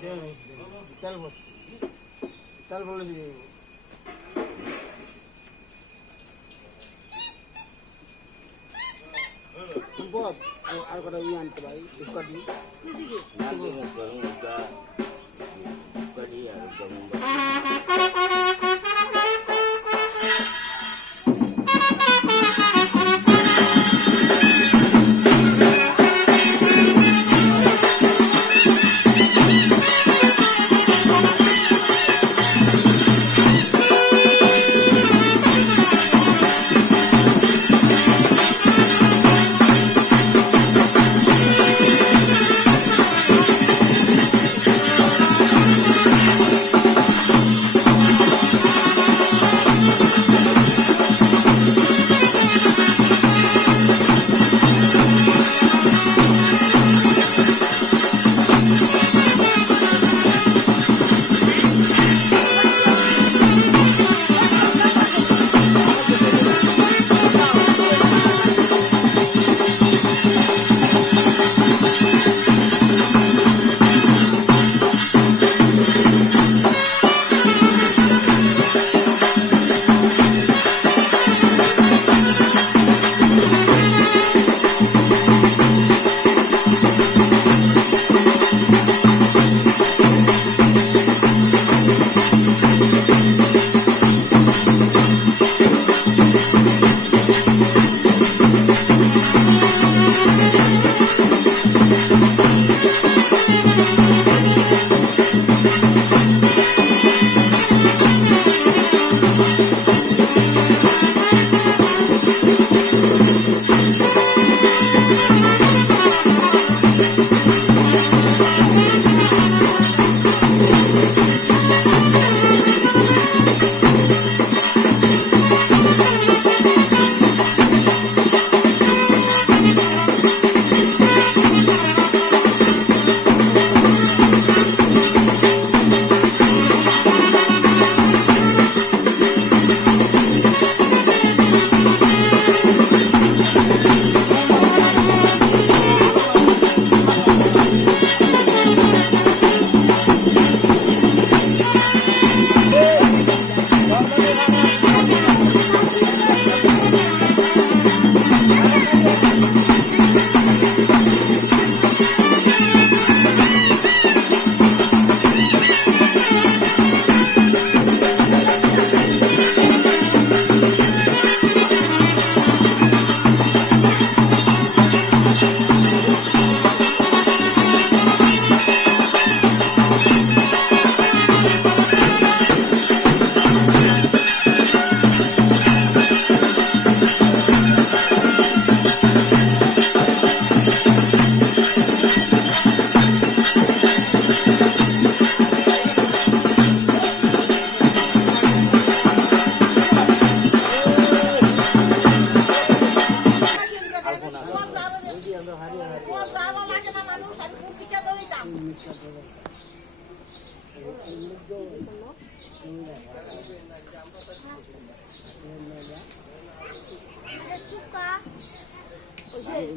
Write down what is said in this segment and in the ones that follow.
তেল বসছে তেল বলে দিয়ে সম্পদ আর কটা ইয়ে আনতে পারি কাটি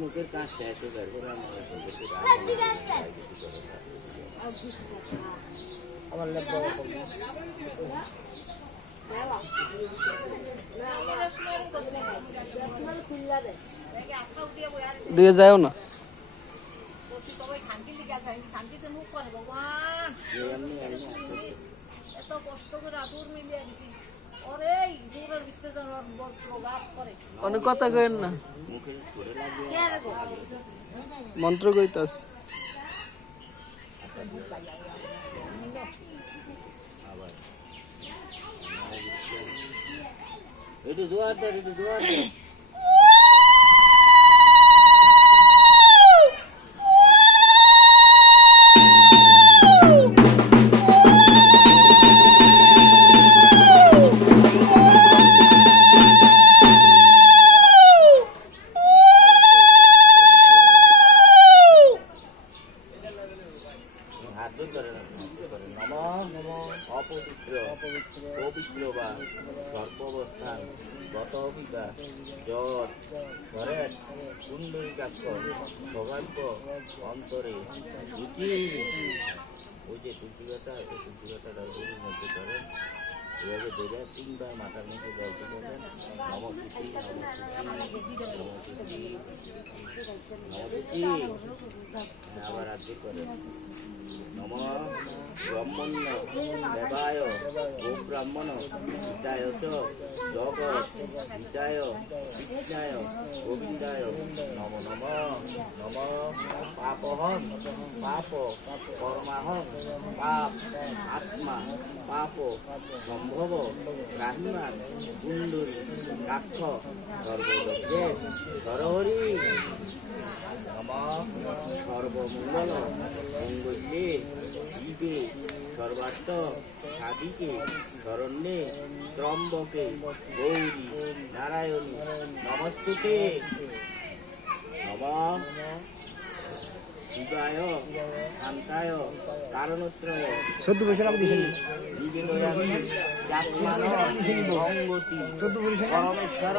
মুখের কাজ শেষ হয়ে যাবে আমার দিয়ে যাও না অনেক কথা কইেন না মন্ত্র কইতাস এটা জোয়ার দে এটা জোয়ার দে অন্তরে ওই যে তুলসী পাতা আছে, তুলসী পাতাটা গরুর মধ্যে ধরেন, এভাবে ধরে তিনবার মাথার মধ্যে জল তুলে দেন। নমস্তুতি নমস্তুতি নমস্তুতি নমস্তুতি, আবার আরতি করেন। নম ব্রহ্মণ্য দেবায় ও ব্রাহ্মণ হিতায় চ জগৎ হিতায় কৃষ্ণায় গোবিন্দায় নম নম নম। পাপহং পাপ কর্মাহং পাপ আত্মা পাপ সম্ভব রাহিমান কুণ্ডুরি কাক্ষ সর্বদে সরহরি নম। সর্বমঙ্গল মঙ্গলে শিবে সর্বার্থ সাধিকে শরণ্যে ত্রম্বকে গৌরী নারায়ণী নমস্তুতে। নম শিবায় শান্তায় কারণত্রয় নিবেদয়ামি চাত্মান অঙ্গতি পরমেশ্বর।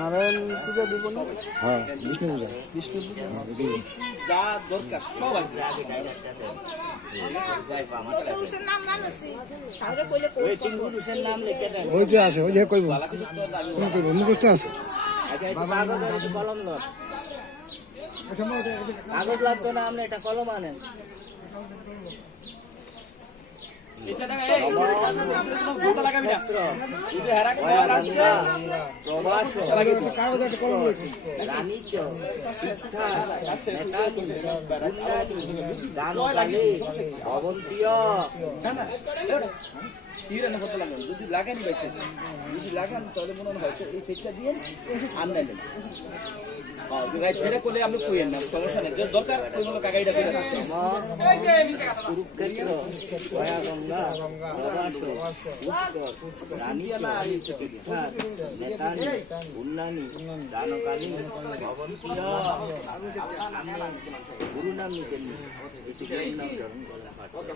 নারায়ণ পূজা দিব না, হ্যাঁ বিষ্ণু পূজা। বিষ্ণু পূজা। যা দরকার সব আছে। ওই তিন পুরুষের নাম লিখে দেন। ওই যে আছে, ওই যে কইব মুখস্থ আছে। আচ্ছা, একটু কাগজ আর একটু কলম লন। কাগজ লাগতো না, আপনি এটা কলম আনেন। যদি লাগানি বাইছে, যদি লাগান তাহলে মনে হয় হয়তো এই সেটটা দিয়ে আনলেন। যেটা করলে আপনি কইেন না, সমস্যা নেই। দরকার ওইগুলো কাকাইটা করে কুরুক্ষেত্র গঙ্গা নেতানি উন্নানি দানকালী ভবন্তীয় গুরু নাম নিতেন। নাম স্মরণ করেন পাঠ করেন।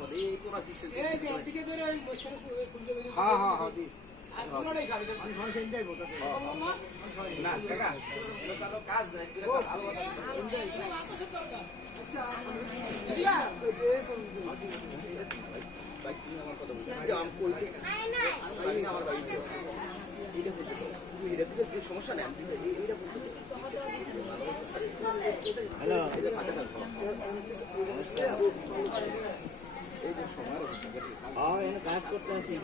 সমস্যা নেই। হ্যালো, কাজ করতে আসি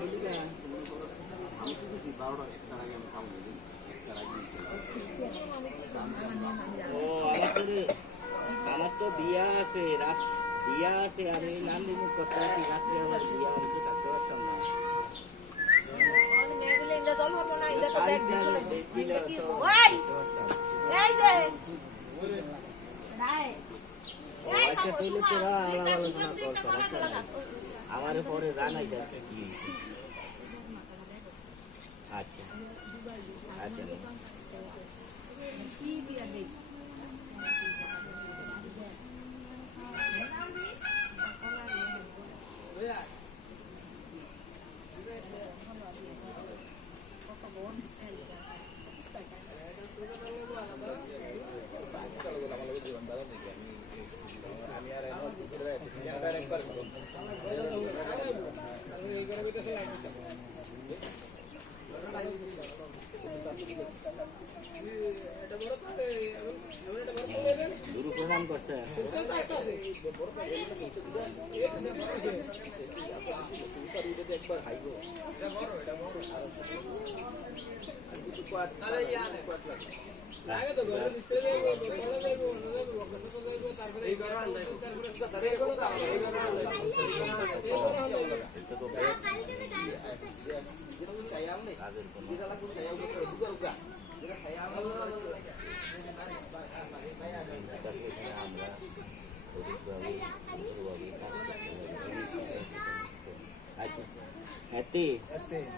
ও আমার তো বিয়া আছে, বিয়া আছে, আমি নাম দিব করতে আসি রাত্রে, আবার বিয়া আমি তো থাকতে পারতাম না। আমার পরে জানাই যাচ্ছে কি। আচ্ছা আচ্ছা, গুরু প্রণাম করছে।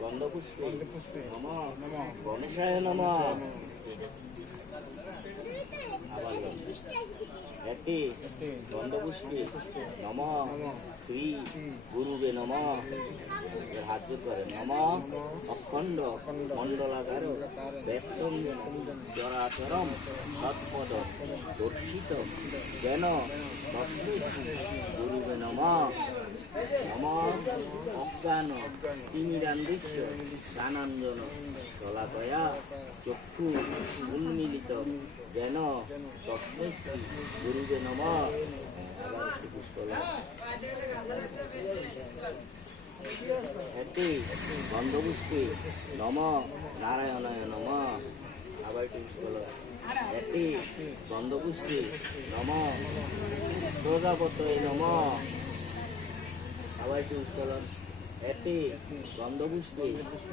গন্ধপুষ্পে নমঃ গণেশায় নমঃ। আবার এতে গন্ধপুষ্পে নম শ্রী গুরুবে নম। হাত জোর করেন। নম অখণ্ড মণ্ডলাকার ব্যক্তম চরাচরম তৎপদ দর্শিত যেন তস্মৈ গুরুবে নম। নম অজ্ঞান তিমিরান্ধস্য জ্ঞানাঞ্জন শলাকয়া চক্ষু উন্মীলিত যেন তস্মৈ গুরুবে নম। আবার একটি পুষ্পলা। এতে গন্ধপুষ্পে নম নারায়ণায় নম। আবার একটি পুষ্পলা। এতে গন্ধপুষ্পে নম প্রজাপতয়ে নম। আবার একটি পুষ্পলা। এতে গন্ধপুষ্পে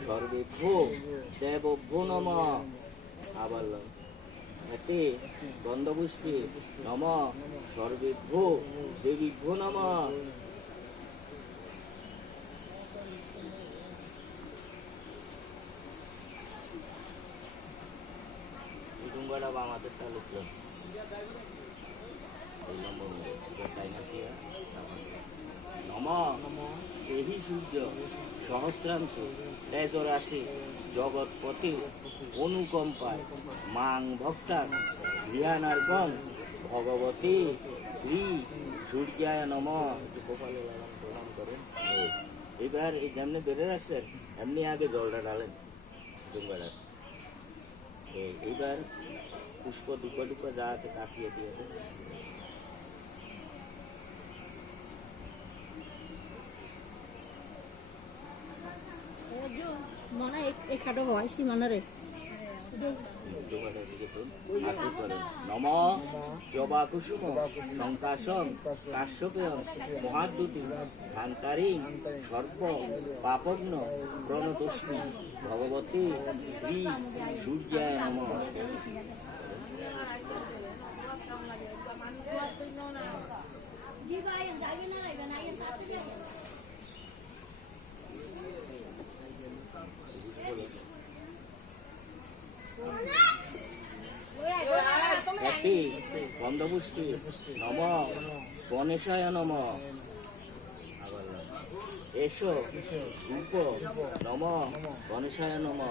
সর্বেভ্যো দেবভ্যো নম। আবার এতে গন্ধপুষ্পে নম সর্বেভ্যো দেবীভ্যো নম। এই ডুঙ্গাটা বামাতে তালুকলো এই নম্বর নম দেহি সূর্য সহস্রাংশ তেজরাশি জগৎপতি অনুকম্পায় মাং ভক্তার বিহানার্গম ভগবতী শ্রী সূর্যায় নম। গোপালে প্রণাম করেন। এবার এই যেমনি ধরে রাখছেন এমনি আগে জলটা ঢালেন ডুঙ্গাটা। এইবার পুষ্প দুপা দুপা যা আছে কাঁপিয়ে দিয়ে দেন। মনে এই খাটো হওয়াইছি মনে রে নম জবা কুসুম শঙ্কাশং কাশ্যপেয়ং মহাদ্যুতি ধান্তারী সর্ব পাপগ্ন প্রণতস্মি ভগবতী শ্রী সূর্যায় নম। এতে গন্ধপুষ্পে নম গণেশায় নম। আবার এসো রূপ নম গণেশায় নম।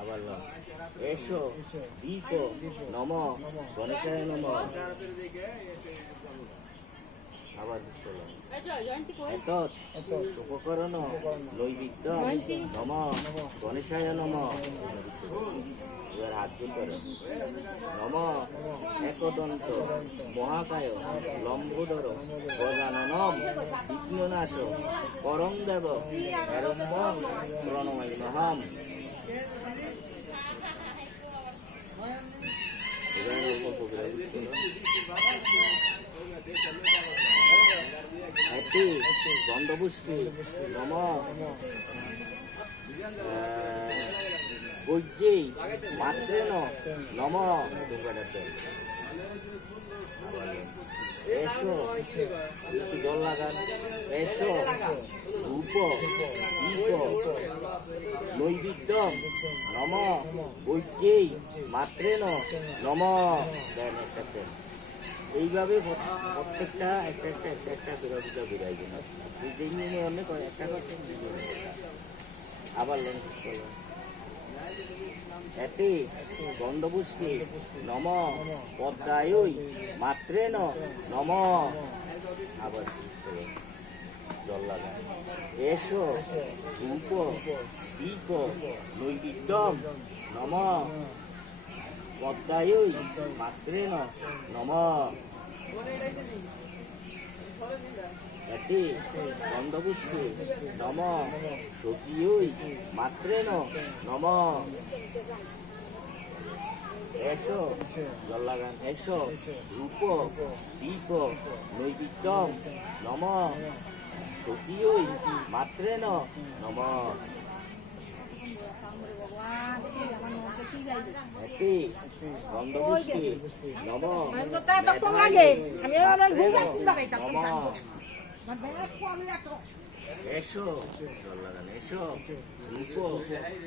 আবার এসো দীপ নম গণেশায় নম। আবার উপকরণ নৈবেদ্য নম গণেশায় নম। এবার হাত জোর করেন। নম একদন্ত মহাকায় লম্বোদর গজাননম বিঘ্ননাশ পরং দেব এরম্বং প্রণমাম্যহম। এতে গন্ধপুষ্পে নম বৈজ্যেই মাত্রেন নম। এসো একটু জল লাগান। এসো রূপ দীপ নৈবেদ্য নম বৈজ্যেই মাত্রেন নম। দেন একটা দেন। এইভাবে প্রত্যেকটা একটা একটা একটা একটা বিরোধিতা বিরাইবেন। যে নিয়ে অনেক একটা করছেন আবার লেন। এতে গন্ধপুষ্পে নম পদ্মায়ৈ মাত্রেন নম। আবার জল লাগান। এসো রূপ দীপ নৈবেদ্য নম পদ্মায়ৈ মাত্রেন নম। এতে গন্ধপুষ্পে নম সখীয়ৈ মাত্রেন নম। এসো জল লাগান। এসো রূপ দীপ নৈবেদ্য নম সখীয়ৈ মাত্রেন নম। এতে গন্ধপুষ্পে নম এসো জল লাগান এসো ধূপ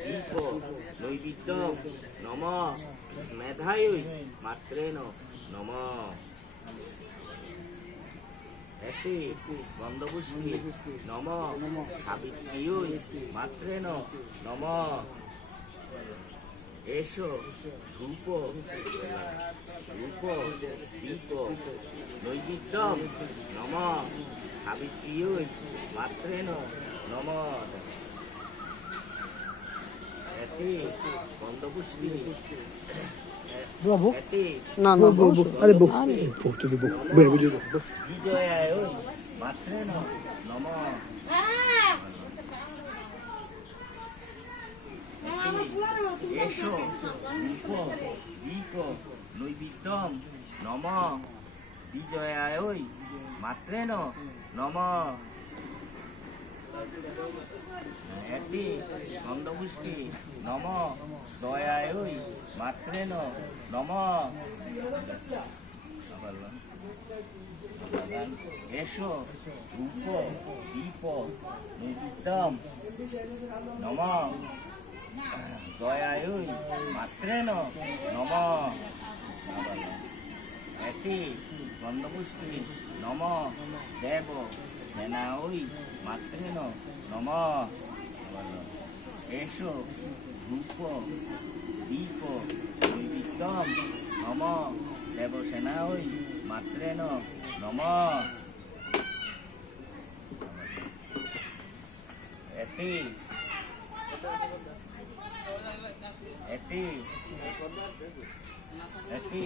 দীপ নৈবেদ্যম নম মেধায় মাত্রেন নম এতে গন্ধপুষ্পী নম সাবিত্রী মাত্রেন নম এসো ধূপ দীপ নৈবেদ্যম নম সাবিত্রী মাত্রেন নম এতে গন্ধপুষ্পী বাবু এতে না না বাবু আরে বউ বউ তুই বউ বউ বুঝলি বিজয়ায় মাত্রেন নম এসো ধূপ দীপ নৈবেদ্যম নম বিজয়ায় মাত্রেন নম এটি গন্ধপুষ্পী নম দয়ায় মাত্রেন নম এসো ধূপ দীপ নৈবেদ্যম নম দয়ায় মাত্রেন নম এটি গন্ধপুষ্পী নম দেব সেনায় মাত্রেন নম এসো ধূপ দীপ নৈবেদ্যম নম দেব সেনায় মাত্রেন নম এটি এটি এটি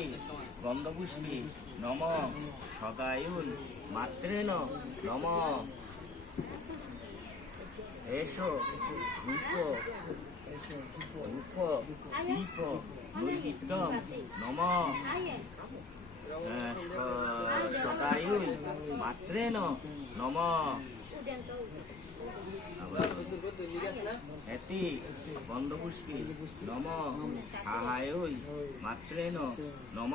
গন্ধপুষ্পী নম সদায় মাত্রেন নম এসো ধূপ দীপ নৈবেদ্যম নম সদায় মাত্রেন নম এটি গন্ধপুষ্পী নম সাহায় মাত্রেন নম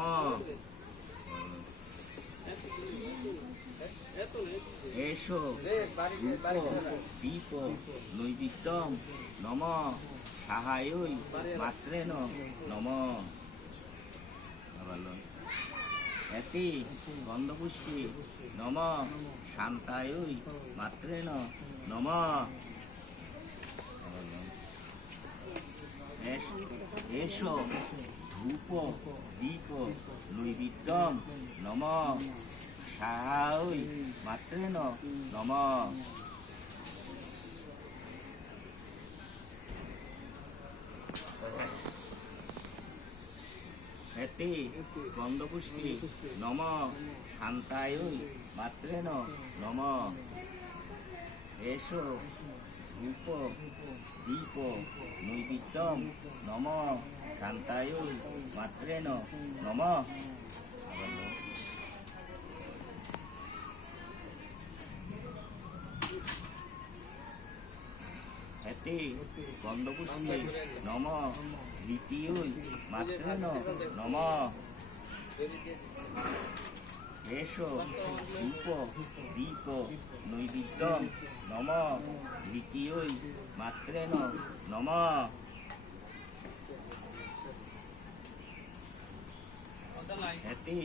এসো ধূপ দীপ নৈবেদ্যম নম সাহায় মাত্রেন নম এটি গন্ধপুষ্পী নম শান্তায় মাত্রেন নম এসো ধূপ দীপ নৈবেদ্যম নম সাহায় মাত্রেন নম এতে গন্ধপুষ্পী নম শান্তায় মাত্রেন নম এসো ধূপ দীপ নৈবেদ্যম নম শান্তায় মাত্রেন নম এতে গন্ধপুষ্পী নম দ্বিতীয় মাত্রেন নম এসো ধূপ দীপ নৈবেদ্যম নম দ্বিতীয় মাত্রেন নম এতে